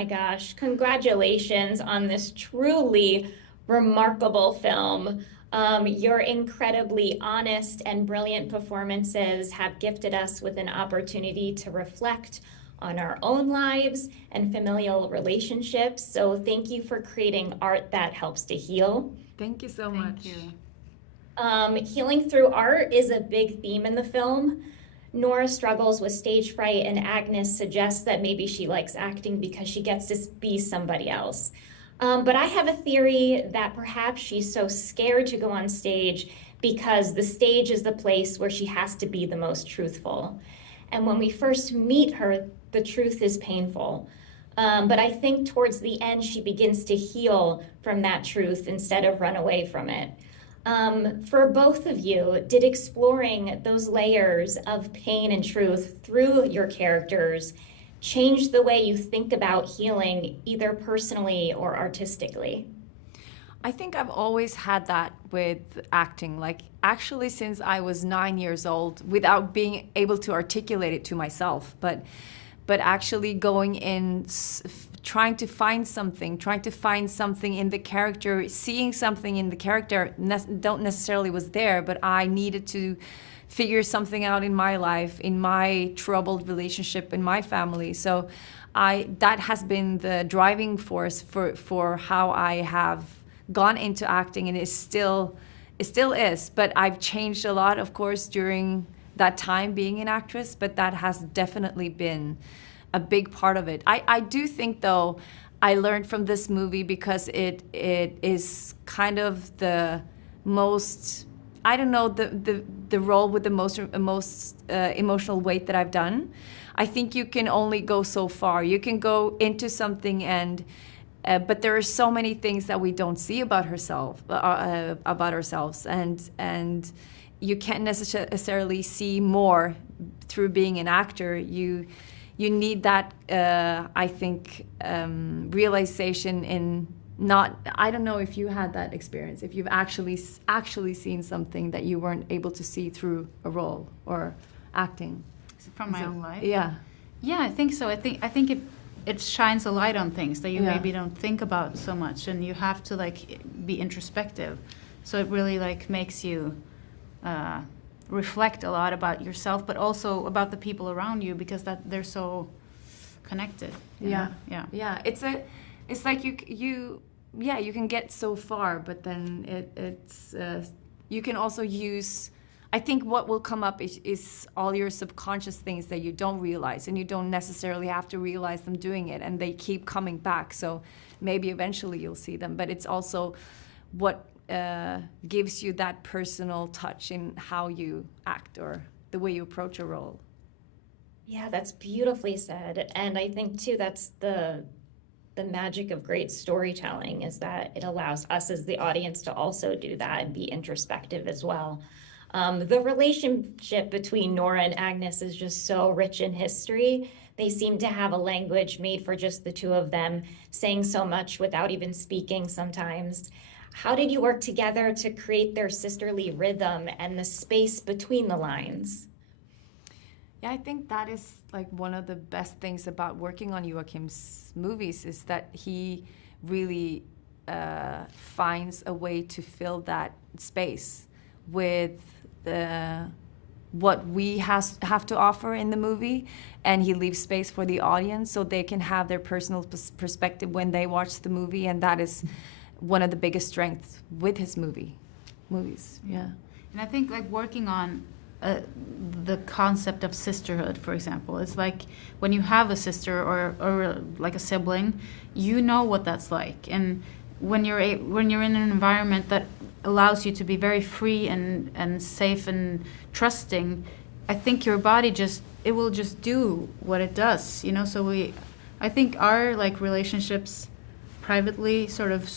my gosh, congratulations on this truly remarkable film. Your incredibly honest and brilliant performances have gifted us with an opportunity to reflect on our own lives and familial relationships. So thank you for creating art that helps to heal. Thank you so much. Thank you. Healing through art is a big theme in the film. Nora struggles with stage fright, and Agnes suggests that maybe she likes acting because she gets to be somebody else. But I have a theory that perhaps she's so scared to go on stage because the stage is the place where she has to be the most truthful. And when we first meet her, the truth is painful. But I think towards the end, she begins to heal from that truth instead of run away from it. For both of you, did exploring those layers of pain and truth through your characters change the way you think about healing, either personally or artistically? I think I've always had that with acting, like actually since I was 9 years old, without being able to articulate it to myself, but actually going in, trying to find something in the character, seeing something in the character don't necessarily was there, but I needed to figure something out in my life, in my troubled relationship, in my family. So that has been the driving force for how I have gone into acting, and it still is. But I've changed a lot, of course, during that time being an actress, but that has definitely been a big part of it. I do think, though, I learned from this movie because it is kind of the most, I don't know, the role with the most emotional weight that I've done. I think you can only go so far. You can go into something but there are so many things that we don't see about ourselves, and you can't necessarily see more through being an actor. You need that, I think, realization in not. I don't know if you had that experience, if you've actually seen something that you weren't able to see through a role or acting. From my own life? Yeah. Yeah, I think so. I think it shines a light on things that you maybe don't think about so much, and you have to like be introspective. So it really like makes you reflect a lot about yourself, but also about the people around you, because that they're so connected. Yeah. Yeah. It's like you can get so far, but then it's you can also use. I think what will come up is all your subconscious things that you don't realize, and you don't necessarily have to realize them doing it, and they keep coming back. So maybe eventually you'll see them, but it's also what gives you that personal touch in how you act or the way you approach a role. Yeah, that's beautifully said. And I think too, that's the magic of great storytelling, is that it allows us as the audience to also do that and be introspective as well. The relationship between Nora and Agnes is just so rich in history. They seem to have a language made for just the two of them, saying so much without even speaking sometimes. How did you work together to create their sisterly rhythm and the space between the lines? Yeah, I think that is like one of the best things about working on Joachim's movies, is that he really finds a way to fill that space with what we have to offer in the movie, and he leaves space for the audience so they can have their personal perspective when they watch the movie, and that is one of the biggest strengths with his movies. Yeah. And I think like working on the concept of sisterhood, for example, it's like when you have a sister or like a sibling, you know what that's like, and when you're in an environment that allows you to be very free and safe and trusting, I think your body it will just do what it does, you know. So I think our like relationships privately sort of,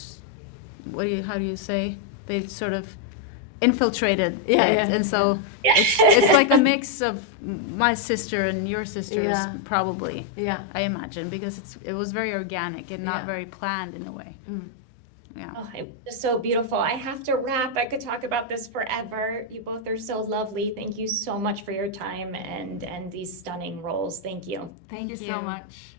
how do you say, they sort of infiltrated it. And so it's like a mix of my sister and your sisters, probably. Yeah, I imagine, because it was very organic and not very planned in a way. Yeah. Oh, it was so beautiful. I have to wrap. I could talk about this forever. You both are so lovely. Thank you so much for your time and these stunning roles. Thank you. Thank you so much.